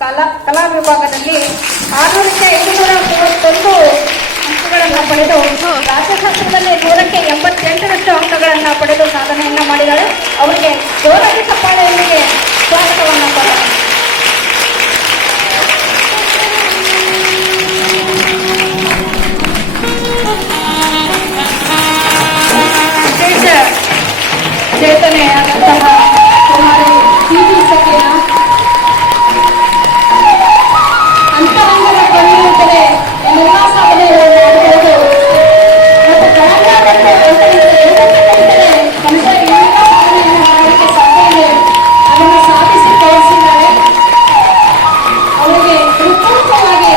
ಕಲಾ ವಿಭಾಗದಲ್ಲಿ 600ಕ್ಕೆ 531 ಅಂಕಗಳನ್ನು ಪಡೆದು ರಾಜ್ಯಶಾಸ್ತ್ರದಲ್ಲಿ 100ಕ್ಕೆ 88ರಷ್ಟು ಅಂಕಗಳನ್ನು ಪಡೆದು ಸಾಧನೆಯನ್ನ ಮಾಡಿದ್ದಾರೆ. ಅವರಿಗೆ ಜೋರಾಗಿ ಚಪ್ಪಾಳೆಯೊಂದಿಗೆ ಸ್ವಾಗತವನ್ನು ಕೊಡೋಣ. ಚೇತನೆಯಾದಂತಹ ಕುಮಾರಿ ಟಿ.ವಿ. ಸಕೀನಾ ಅಂತರಂಗದ ಕಣ್ಣಿರುತ್ತದೆ ಎಲ್ಲ ಸಾಧನೆಗಳನ್ನು ಮಾಡಬಹುದು ಮತ್ತು ಸಾಧನೆಯನ್ನು ಮಾಡಲಿಕ್ಕೆ ಸಾಧ್ಯ ಇದೆ. ಅದನ್ನು ಸಾಧಿಸಿ ತೋರಿಸಿದ್ದಾರೆ. ಅವರಿಗೆ ಉತ್ಕೃಷ್ಟವಾಗಿ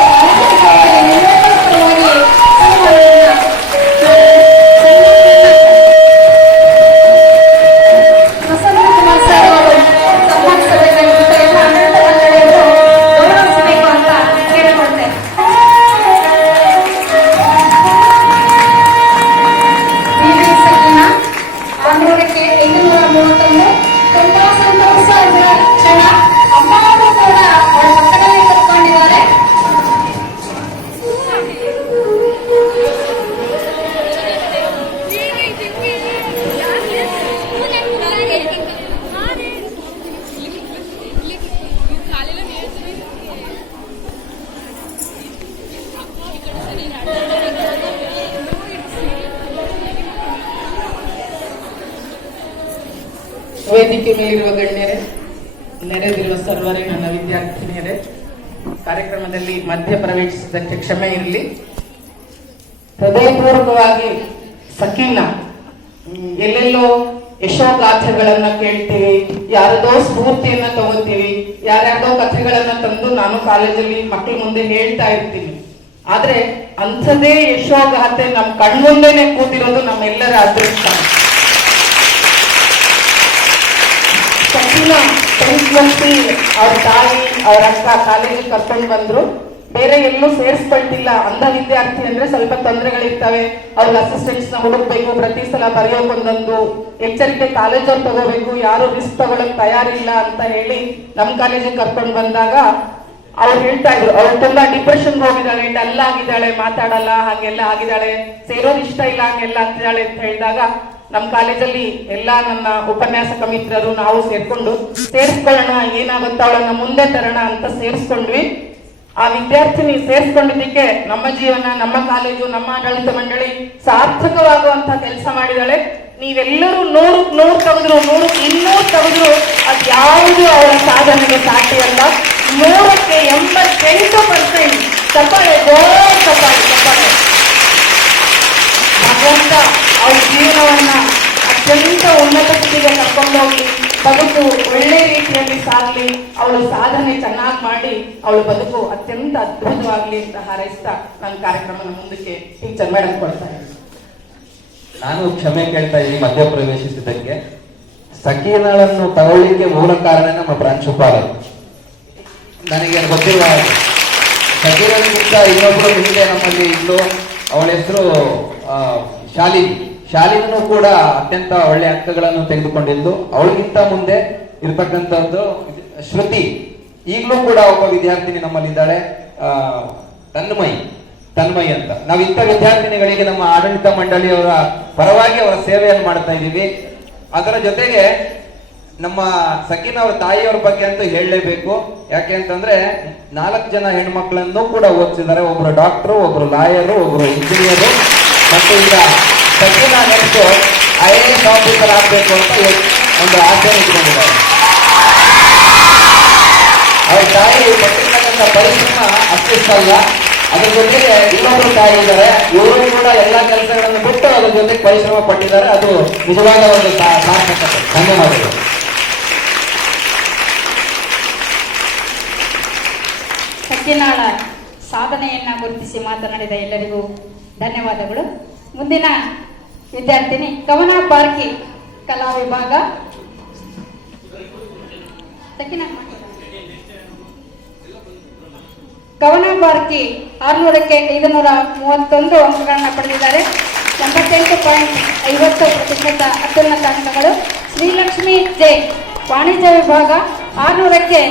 ವೇದಿಕೆ ಮೇಲಿರುವ ಗಣ್ಯರೇ, ನೆರೆದಿರುವ ಸರ್ವರೇ, ನನ್ನ ವಿದ್ಯಾರ್ಥಿನಿಯರೇ, ಕಾರ್ಯಕ್ರಮದಲ್ಲಿ ಮಧ್ಯ ಪ್ರವೇಶಿಸಿದ್ದಕ್ಕೆ ಕ್ಷಮೆ ಇರಲಿ. ಹೃದಯಪೂರ್ವಕವಾಗಿ ಸಕೀನಾ, ಎಲ್ಲೆಲ್ಲೋ ಯಶೋಗಾಥೆಗಳನ್ನ ಕೇಳ್ತೀವಿ, ಯಾರದೋ ಸ್ಫೂರ್ತಿಯನ್ನ ತಗೋತೀವಿ, ಯಾರ್ಯಾರ್ದೋ ಕಥೆಗಳನ್ನ ತಂದು ನಾನು ಕಾಲೇಜಲ್ಲಿ ಮಕ್ಕಳ ಮುಂದೆ ಹೇಳ್ತಾ ಇರ್ತೀನಿ. ಆದ್ರೆ ಅಂಥದೇ ಯಶೋಗಾಥೆ ನಮ್ಮ ಕಣ್ಮುಂದೆನೆ ಕೂತಿರೋದು ನಮ್ಮೆಲ್ಲರ ಅದೃಷ್ಟ. ಸಕೀನಾ ಪರಿಸ್ಥಿತಿ ಅವ್ರ ತಾಯಿ ಅವ್ರ ಅಕ್ಕ ಕಾಲೇಜಿಗೆ ಕರ್ಕೊಂಡು ಬಂದ್ರು. ಬೇರೆ ಎಲ್ಲೂ ಸೇರಿಸ್ಕೊಳ್ತಿಲ್ಲ. ಅಂಧ ವಿದ್ಯಾರ್ಥಿ ಅಂದ್ರೆ ಸ್ವಲ್ಪ ತೊಂದರೆಗಳಿರ್ತವೆ. ಅವ್ರಿಗೆ ಅಸಿಸ್ಟೆಂಟ್ಸ್ ನ ಹುಡುಕ್ಬೇಕು, ಪ್ರತಿ ಸಲ ಬರೆಯೋಕೊಂದೊಂದು ಎಚ್ಚರಿಕೆ ಕಾಲೇಜವ್ರು ತಗೋಬೇಕು, ಯಾರು ರಿಸ್ಕ್ ತಗೊಳಕ್ ತಯಾರಿಲ್ಲ ಅಂತ ಹೇಳಿ ನಮ್ ಕಾಲೇಜಿಗೆ ಕರ್ಕೊಂಡು ಬಂದಾಗ ಅವ್ರು ಹೇಳ್ತಾ ಇದ್ರು, ಅವ್ರು ತುಂಬಾ ಡಿಪ್ರೆಷನ್ ಹೋಗಿದ್ದಾಳೆ, ಡಲ್ ಆಗಿದ್ದಾಳೆ, ಮಾತಾಡಲ್ಲ, ಹಾಗೆಲ್ಲ ಆಗಿದ್ದಾಳೆ, ಸೇರೋದು ಇಷ್ಟ ಇಲ್ಲ, ಹಂಗೆಲ್ಲ ಅಂತಿದ್ದಾಳೆ ಅಂತ ಹೇಳಿದಾಗ ನಮ್ಮ ಕಾಲೇಜಲ್ಲಿ ಎಲ್ಲಾ ನನ್ನ ಉಪನ್ಯಾಸಕ ಮಿತ್ರರು ನಾವು ಸೇರಿಸ್ಕೊಳ್ಳೋಣ, ಏನಾಗುತ್ತ ಅವಳನ್ನ ಮುಂದೆ ತರೋಣ ಅಂತ ಸೇರಿಸ್ಕೊಂಡ್ವಿ. ಆ ವಿದ್ಯಾರ್ಥಿನಿ ಸೇರಿಸ್ಕೊಂಡಿದ್ದಕ್ಕೆ ನಮ್ಮ ಜೀವನ, ನಮ್ಮ ಕಾಲೇಜು, ನಮ್ಮ ಆಡಳಿತ ಮಂಡಳಿ ಸಾರ್ಥಕವಾಗುವಂತ ಕೆಲಸ ಮಾಡಿದಾಳೆ. ನೀವೆಲ್ಲರೂ 100 ತೆಗೆದ್ರು, 200 ತೆಗೆದ್ರು ಅದು ಯಾವುದು ಅವರ ಸಾಧನೆಗೆ ಸಾಧ್ಯ ಅಲ್ಲ. 100ಕ್ಕೆ 88% ಚಪ್ಪಾಳೆ, ಜೋರ ಚಪ್ಪಾಳೆ. ಭಗವಂತ ಅವಳ ಜೀವನವನ್ನ ಅತ್ಯಂತ ಉನ್ನತ ಸ್ಥಿತಿಗೆ ಕರ್ಕೊಂಡೋಗಿ ಬದುಕು ಒಳ್ಳೆ ರೀತಿಯಲ್ಲಿ ಸಾಗಲಿ, ಅವಳು ಸಾಧನೆ ಚೆನ್ನಾಗಿ ಮಾಡಿ ಅವಳ ಬದುಕು ಅತ್ಯಂತ ಅದ್ಭುತವಾಗ್ಲಿ ಅಂತ ಹಾರೈಸ್ತಾ ನನ್ನ ಕಾರ್ಯಕ್ರಮನ ಮುಂದಕ್ಕೆ ಟೀಚರ್ ಮೇಡಮ್ ಕೊಡ್ತಾರೆ. ನಾನು ಕ್ಷಮೆ ಕೇಳ್ತಾ ಇದ್ದೀನಿ ಮಧ್ಯ ಪ್ರವೇಶಿಸಿದ್ದಕ್ಕೆ. ಸಕೀನಾಳನ್ನು ತಗೊಳ್ಳಿಕ್ಕೆ ಮೂಲ ಕಾರಣ ನಮ್ಮ ಪ್ರಾಂಶುಪಾಲರು. ನನಗೆ ಗೊತ್ತಿರುವ ಸಕೀನಗಿಂತ ಇನ್ನೊಬ್ರು ಹಿಂದೆ ನಮ್ಮಲ್ಲಿ ಇದ್ಲು, ಅವಳ ಹೆಸರು ಶಾಲಿನೂ ಕೂಡ ಅತ್ಯಂತ ಒಳ್ಳೆ ಅಂಕಗಳನ್ನು ತೆಗೆದುಕೊಂಡಿದ್ದು. ಅವಳಿಗಿಂತ ಮುಂದೆ ಇರ್ತಕ್ಕಂಥದ್ದು ಶ್ರುತಿ, ಈಗಲೂ ಕೂಡ ಒಬ್ಬ ವಿದ್ಯಾರ್ಥಿನಿ ನಮ್ಮಲ್ಲಿದ್ದಾಳೆ, ತನ್ಮಯಿ ಅಂತ. ನಾವು ಇಂಥ ವಿದ್ಯಾರ್ಥಿನಿಗಳಿಗೆ ನಮ್ಮ ಆಡಳಿತ ಮಂಡಳಿಯವರ ಪರವಾಗಿ ಅವರ ಸೇವೆಯನ್ನು ಮಾಡ್ತಾ ಇದ್ದೀವಿ. ಅದರ ಜೊತೆಗೆ ನಮ್ಮ ಸಕೀನಾ ಅವರ ತಾಯಿಯವರ ಬಗ್ಗೆ ಅಂತೂ ಹೇಳಲೇಬೇಕು. ಯಾಕೆ ಅಂತಂದ್ರೆ 4 ಜನ ಹೆಣ್ಮಕ್ಳನ್ನು ಕೂಡ ಓದಿಸಿದ್ದಾರೆ. ಒಬ್ರು ಡಾಕ್ಟರು, ಒಬ್ರು ಲಾಯರು, ಒಬ್ರು ಇಂಜಿನಿಯರು, ಮತ್ತು ಈಗ ಸಕೀನಾ ನೆಕ್ಸ್ಟ್ IAS ಆಫೀಸರ್ ಆಗ್ಬೇಕು ಅಂತ ಒಂದು ಆಸೆ ಇಟ್ಕೊಂಡಿದ್ದಾರೆ. ಅವ್ರ ತಾಯಿ ಪಟ್ಟಿರ್ತಕ್ಕಂಥ ಪರಿಶ್ರಮ ಅಷ್ಟಿಷ್ಟಲ್ಲ, ಅದ್ರ ಜೊತೆಗೆ ಇನ್ನೊಬ್ರು ತಾಯಿ ಇದ್ದಾರೆ, ಇವರು ಕೂಡ ಎಲ್ಲಾ ಕೆಲಸಗಳನ್ನು ಬಿಟ್ಟು ಅದ್ರ ಜೊತೆಗೆ ಪರಿಶ್ರಮ ಪಟ್ಟಿದ್ದಾರೆ. ಅದು ನಿಜವಾದ ಒಂದು ಸಾರ್ಥಕತೆ. ಧನ್ಯವಾದಗಳು. ಸಕೀನಾಳ ಸಾಧನೆಯನ್ನ ಗುರುತಿಸಿ ಮಾತನಾಡಿದ ಎಲ್ಲರಿಗೂ ಧನ್ಯವಾದಗಳು. ಮುಂದಿನ ವಿದ್ಯಾರ್ಥಿನಿ ಕವನ ಬಾರ್ಕಿ, ಕಲಾ ವಿಭಾಗ. ಕವನ ಬಾರ್ಕಿ 600ಕ್ಕೆ 531 ಅಂಕಗಳನ್ನು ಪಡೆದಿದ್ದಾರೆ. 88.50% ಅತ್ಯುನ್ನತ ಅಂಕಗಳು. ಶ್ರೀಲಕ್ಷ್ಮಿ ಜೆ ವಾಣಿಜ್ಯ ವಿಭಾಗ 600ಕ್ಕೆ